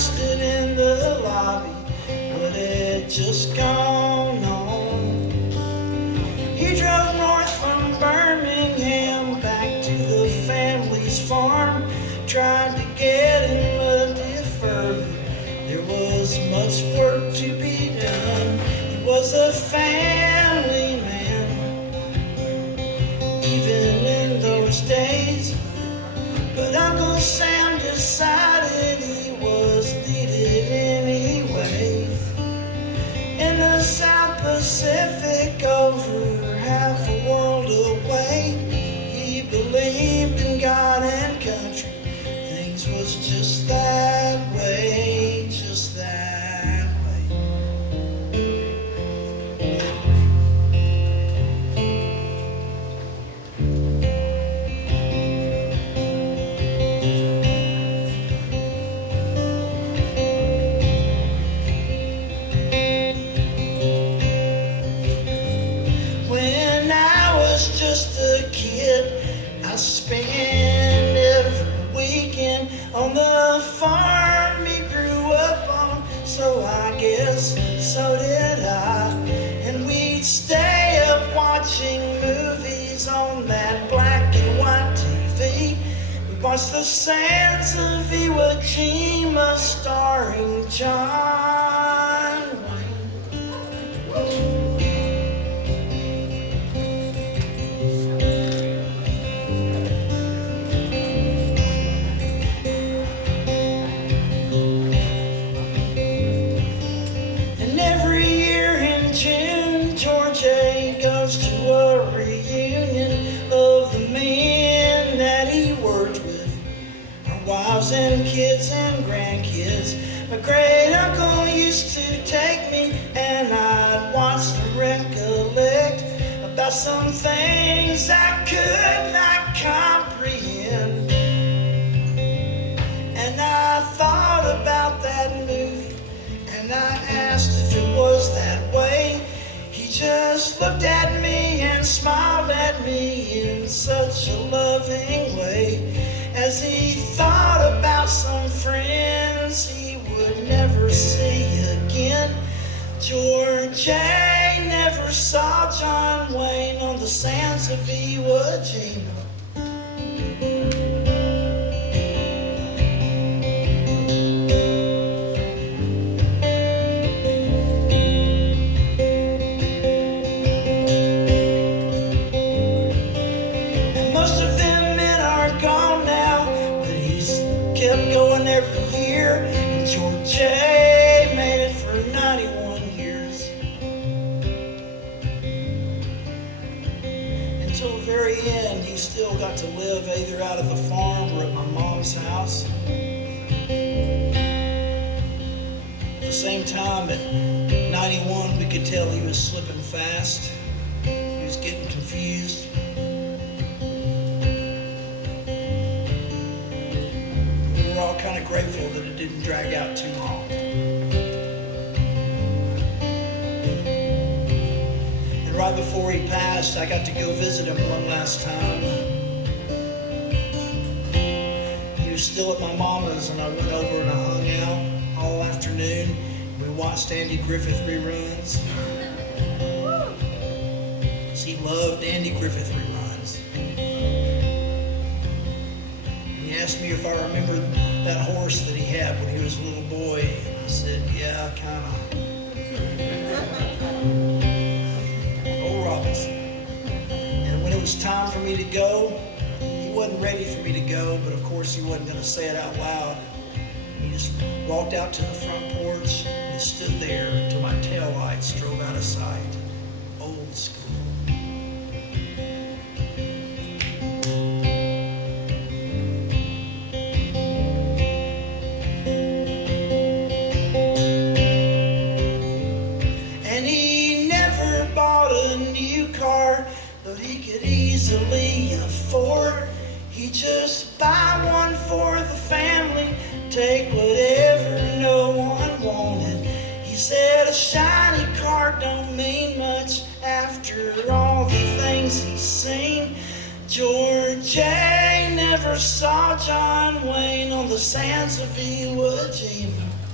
announced it in the lobby, but it just gone on. He drove north from Birmingham back to the family's farm, tried to get him a deferred. There was much work to be done. He was a family man, even in those days. But Uncle Sam decided he was needed anyway. In the South Pacific, over half a world away, he believed in God and country. Things was just that way, just that way. When I was just a kid, I spent every weekend on the farm he grew up on, so I guess so did I. And we'd stay up watching movies on that black and white TV. We watched the Sands of Iwo Jima starring John Wayne. Goes to a reunion of the men that he worked with, our wives and kids and grandkids. My great uncle used to take me, and I'd watch and recollect about some things I could not comprehend. And I thought about that movie, and I asked if it was that way. He just looked at me and smiled at me in such a loving way, as he thought about some friends he would never see again. George A. never saw John Wayne on the sands of Iwo Jima. Kept going every year, and George A. made it for 91 years. Until the very end, he still got to live either out of the farm or at my mom's house. At the same time, at 91, we could tell he was slipping fast. He was getting confused. We're all kind of grateful that it didn't drag out too long. And right before he passed, I got to go visit him one last time. He was still at my mama's, and I went over and I hung out all afternoon. We watched Andy Griffith reruns. He loved Andy Griffith reruns. He asked me if I remembered that horse that he had when he was a little boy. I said, yeah, kind of. Old Robinson. And when it was time for me to go, he wasn't ready for me to go, but of course he wasn't going to say it out loud. He just walked out to the front porch, and he stood there until my taillights drove out of sight. Old school. But he could easily afford. He just buy one for the family, take whatever no one wanted. He said a shiny car don't mean much after all the things he's seen. George A. never never saw John Wayne on the sands of Iwo Jima.